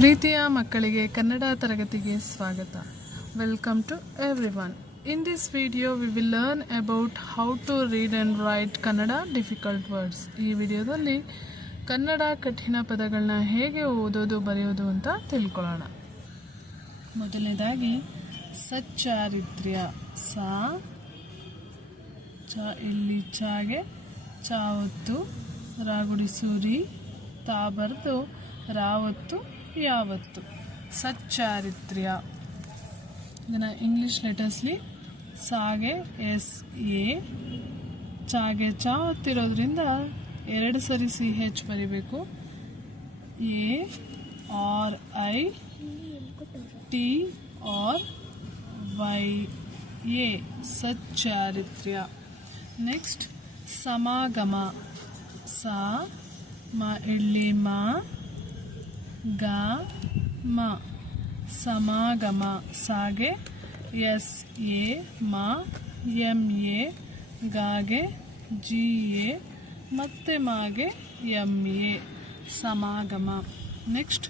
ಪ್ರೀತಿಯ ಮಕ್ಕಳಿಗೆ ಕನ್ನಡ ತರಗತಿಗೆ ಸ್ವಾಗತ. Welcome to everyone. In this video we will learn about how to read and write Kannada difficult words. ಈ ವಿಡಿಯೋದಲ್ಲಿ ಕನ್ನಡ ಕಠಿಣ ಪದಗಳನ್ನ ಹೇಗೆ ಓದೋದು ಬರೆಯೋದು ಅಂತ ತಿಳ್ಕೊಳ್ಳೋಣ. ಮೊದಲನೇದಾಗಿ ಸಚ್ಚಾರಿತ್ರ್ಯ. ಸಾ ಚ ಇಲ್ಲಿ ಚಾಗೆ ಚಾವತ್ತು ರಾಗುಡಿಸೂರಿ ತಾ ಬರೆದು ರಾವತ್ತು ಯಾವತ್ತು. ಸಚ್ಚಾರಿತ್ರ್ಯ. ಇದನ್ನು ಇಂಗ್ಲಿಷ್ ಲೆಟರ್ಸ್ಲಿ ಸಾಗೆ ಎಸ್ ಎ, ಚಾಗೆ ಚಾ ಒತ್ತಿರೋದ್ರಿಂದ ಎರಡು ಸರಿ ಸಿ ಹೆಚ್ ಬರಿಬೇಕು. A R I T R Y A ಸಚ್ಚಾರಿತ್ರ್ಯ. ನೆಕ್ಸ್ಟ್ ಸಮಾಗಮ. ಸಾ ಮ ಇಲ್ಲಿ ಮ ಗ ಮ ಸಮಾಗಮ. ಸಾಗೆ ಎಸ್ ಎ ಮ ಎಂ ಎ, ಗಾಗೆ ಜಿ ಎ ಮತ್ತೆ ಮಾಗೆ ಎಂ ಎ ಸಮಾಗಮ. ನೆಕ್ಸ್ಟ್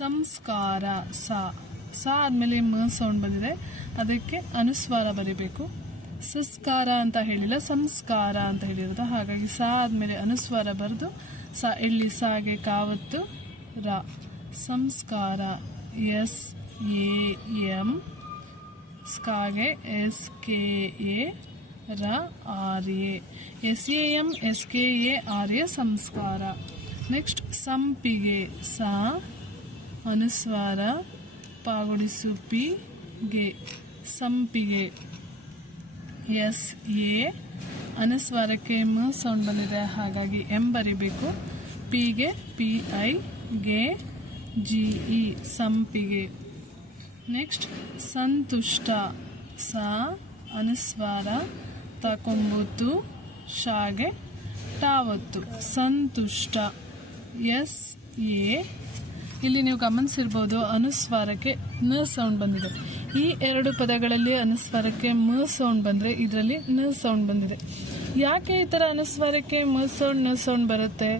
ಸಂಸ್ಕಾರ. ಸಾ ಆದಮೇಲೆ ಮ ಸೌಂಡ್ ಬಂದಿದೆ, ಅದಕ್ಕೆ ಅನುಸ್ವಾರ ಬರೀಬೇಕು. ಸಂಸ್ಕಾರ ಅಂತ ಹೇಳಿಲ್ಲ, ಸಂಸ್ಕಾರ ಅಂತ ಹೇಳಿರೋದು. ಹಾಗಾಗಿ ಸಾ ಆದಮೇಲೆ ಅನುಸ್ವಾರ ಬರೆದು ಸಾ ಎಲ್ಲಿ ಸಾಗೆ ಕಾವತ್ತು ರ ಸಂಸ್ಕಾರ. ಎಸ್ ಎ ಎಂ, ಸ್ಕಾಗೆ ಎಸ್ ಕೆ ಎ ರ R A, S A M S K A R A ಸಂಸ್ಕಾರ. ನೆಕ್ಸ್ಟ್ ಸಂಪಿಗೆ. ಸಾ ಅನುಸ್ವಾರ ಪಾಗುಡಿಸು ಪಿ ಗೆ ಸಂಪಿಗೆ. ಎಸ್ ಎ ಅನುಸ್ವಾರಕ್ಕೆ ಮ ಸೌಂಡ್ ಬಂದಿದೆ, ಹಾಗಾಗಿ ಎಂ ಬರಿಬೇಕು. ಪಿಗೆ ಪಿ ಐ ಗೆ ಜಿ ಇ ಸಂಪಿಗೆ. ನೆಕ್ಸ್ಟ್ ಸಂತುಷ್ಟ. ಸಾ ಅನುಸ್ವಾರ ತಕೊಂಬುತ್ತು ಶಾಗೆ ಟಾವತ್ತು ಸಂತುಷ್ಟ. ಎಸ್ ಎ ಇಲ್ಲಿ ನೀವು ಗಮನಿಸಿರ್ಬೋದು, ಅನುಸ್ವಾರಕ್ಕೆ ನ ಸೌಂಡ್ ಬಂದಿದೆ. ಈ ಎರಡು ಪದಗಳಲ್ಲಿ ಅನುಸ್ವಾರಕ್ಕೆ ಮ ಸೌಂಡ್ ಬಂದರೆ ಇದರಲ್ಲಿ ನ ಸೌಂಡ್ ಬಂದಿದೆ. ಯಾಕೆ ಈ ಥರ ಅನುಸ್ವಾರಕ್ಕೆ ಮ ಸೌಂಡ್ ನ ಸೌಂಡ್ ಬರುತ್ತೆ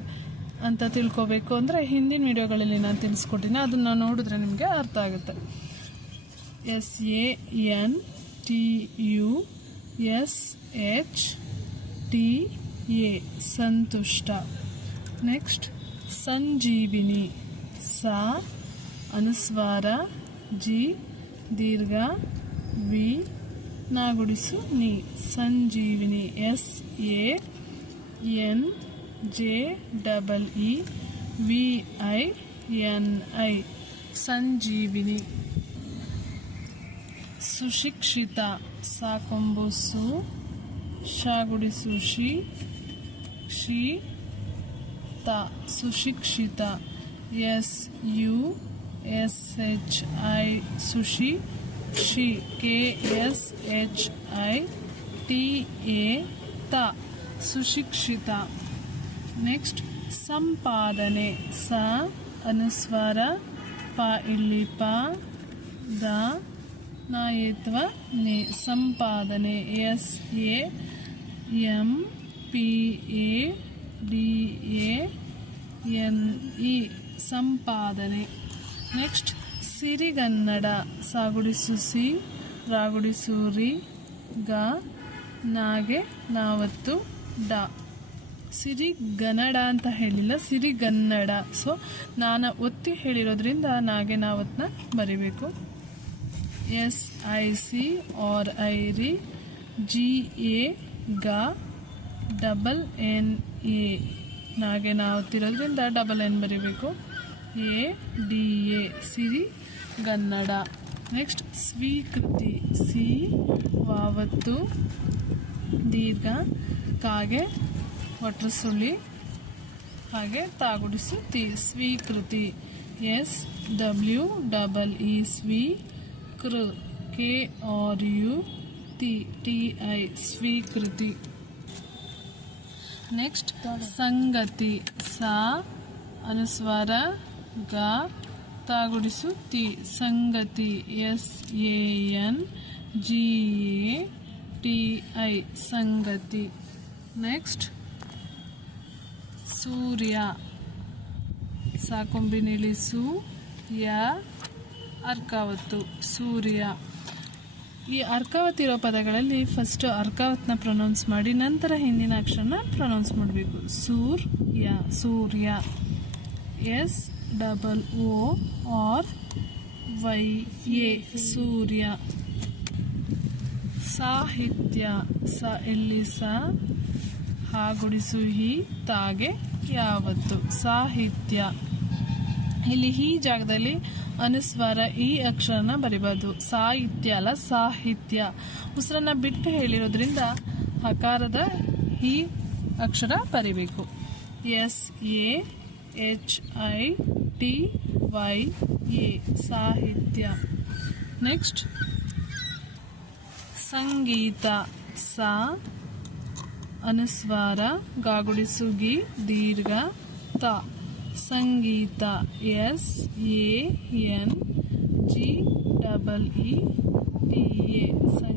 ಅಂತ ತಿಳ್ಕೋಬೇಕು ಅಂದರೆ ಹಿಂದಿನ ವಿಡಿಯೋಗಳಲ್ಲಿ ನಾನು ತಿಳಿಸ್ಕೊಟ್ಟಿನಿ, ಅದನ್ನು ನೋಡಿದ್ರೆ ನಿಮಗೆ ಅರ್ಥ ಆಗುತ್ತೆ. S A N T U S H T A ಸಂತುಷ್ಟ. ನೆಕ್ಸ್ಟ್ ಸಂಜೀವಿನಿ. ಸಾ ಅನುಸ್ವಾರ ಜಿ ದೀರ್ಘ ವಿ ನಾಗುಡಿಸು ನೀ ಸಂಜೀವಿನಿ. S A N J double E V I N I ಸಂಜೀವಿನಿ. ಸುಶಿಕ್ಷಿತ. ಸಾಕೊಂಬು ಸು ಶಾಗುಡಿಸು ಶಿ ಶಿ ತ ಸುಶಿಕ್ಷಿತ. S U S H I ಸುಶಿ ಶಿ K S H I T A ತ ಸುಶಿಕ್ಷಿತ. ನೆಕ್ಸ್ಟ್ ಸಂಪಾದನೆ. ಸ ಅನುಸ್ವಾರ ಪ ಇಲ್ಲಿ ಪ ದ ನಾಯತ್ವ ನೆ ಸಂಪಾದನೆ. S A M P A D A N E ಸಂಪಾದನೆ. ನೆಕ್ಸ್ಟ್ ಸಿರಿಗನ್ನಡ. ಸಾಗುಡಿಸು ಸಿ ರಾಗುಡಿಸು ರಿ ಗ ನಾಗೆ ನಾವತ್ತು ಡ ಸಿರಿಗನ್ನಡ ಅಂತ ಹೇಳಿಲ್ಲ, ಸಿರಿಗನ್ನಡ. ಸೊ ನಾನು ಒತ್ತಿ ಹೇಳಿರೋದ್ರಿಂದ ನಾಗೆ ನಾವತ್ನ ಬರಿಬೇಕು. ಎಸ್ ಐ ಸಿ ಆರ್ ಐ ರಿ ಜಿ ಎ ಗ ಡಬಲ್ ಎನ್ ಎ ನಾಗೆ ನಾವತ್ತಿರೋದ್ರಿಂದ ಡಬಲ್ ಎನ್ ಬರಿಬೇಕು. ಎ ಡಿ ಎ ಸಿರಿಗನ್ನಡ. ನೆಕ್ಸ್ಟ್ ಸ್ವೀಕೃತಿ. ಸಿ ವಾವತ್ತು ದೀರ್ಘ ಕಾಗೆ ಒಟ್ರು ಸುಳಿ ಹಾಗೆ ತಾಗುಡಿಸು ತಿ ಸ್ವೀಕೃತಿ. ಎಸ್ ಡಬ್ಲ್ಯೂ ಡಬಲ್ ಇ ಸ್ವೀ ಕೃ ಕೆ ಆರ್ ಯು ತಿ ಟಿ ಐ ಸ್ವೀಕೃತಿ. ನೆಕ್ಸ್ಟ್ ಸಂಗತಿ. ಸಾ ಅನುಸ್ವಾರ ಗ ತಾಗುಡಿಸು ತಿ ಸಂಗತಿ. S A N G A T I ಸಂಗತಿ. ನೆಕ್ಸ್ಟ್ ಸೂರ್ಯ. ಸಾಕೊಂಬಿನಿಳಿಸು ಯ ಅರ್ಕಾವತ್ತು ಸೂರ್ಯ. ಈ ಅರ್ಕಾವತ್ ಇರೋ ಪದಗಳಲ್ಲಿ ಫಸ್ಟ್ ಅರ್ಕಾವತ್ನ ಪ್ರೊನೌನ್ಸ್ ಮಾಡಿ ನಂತರ ಹಿಂದಿನ ಅಕ್ಷರನ ಪ್ರೊನೌನ್ಸ್ ಮಾಡಬೇಕು. ಸೂರ್ಯ ಸೂರ್ಯ. SOORYA ಸೂರ್ಯ. ಸಾಹಿತ್ಯ ಸ ಎಲ್ಲಿ ಸ ಹಾಗುಡಿಸು ಹಿ ತಾಗೆ ಯಾವತ್ತು ಸಾಹಿತ್ಯ. ಇಲ್ಲಿ ಈ ಜಾಗದಲ್ಲಿ ಅನುಸ್ವಾರ ಈ ಅಕ್ಷರನ ಬರಿಬಾರ್ದು. ಸಾಹಿತ್ಯ ಅಲ್ಲ ಸಾಹಿತ್ಯ. ಉಸಿರನ್ನ ಬಿಟ್ಟು ಹೇಳಿರೋದ್ರಿಂದ ಹಕಾರದ ಈ ಅಕ್ಷರ ಬರಿಬೇಕು. SAHITYA ಸಾಹಿತ್ಯ. ನೆಕ್ಸ್ಟ್ ಸಂಗೀತ ಸ ಅನುಸ್ವಾರ ಗಾಗುಡಿಸುಗಿ ದೀರ್ಘ ತ ಸಂಗೀತ. SANGEETA